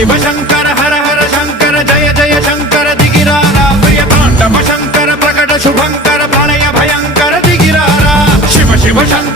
शिव शंकर हर हर शंकर जय जय शंकर दिगिरारा प्रिय तांडव शंकर प्रकट शुभंकर प्रलय भयंकर दिगिरारा शिव शिव शंकर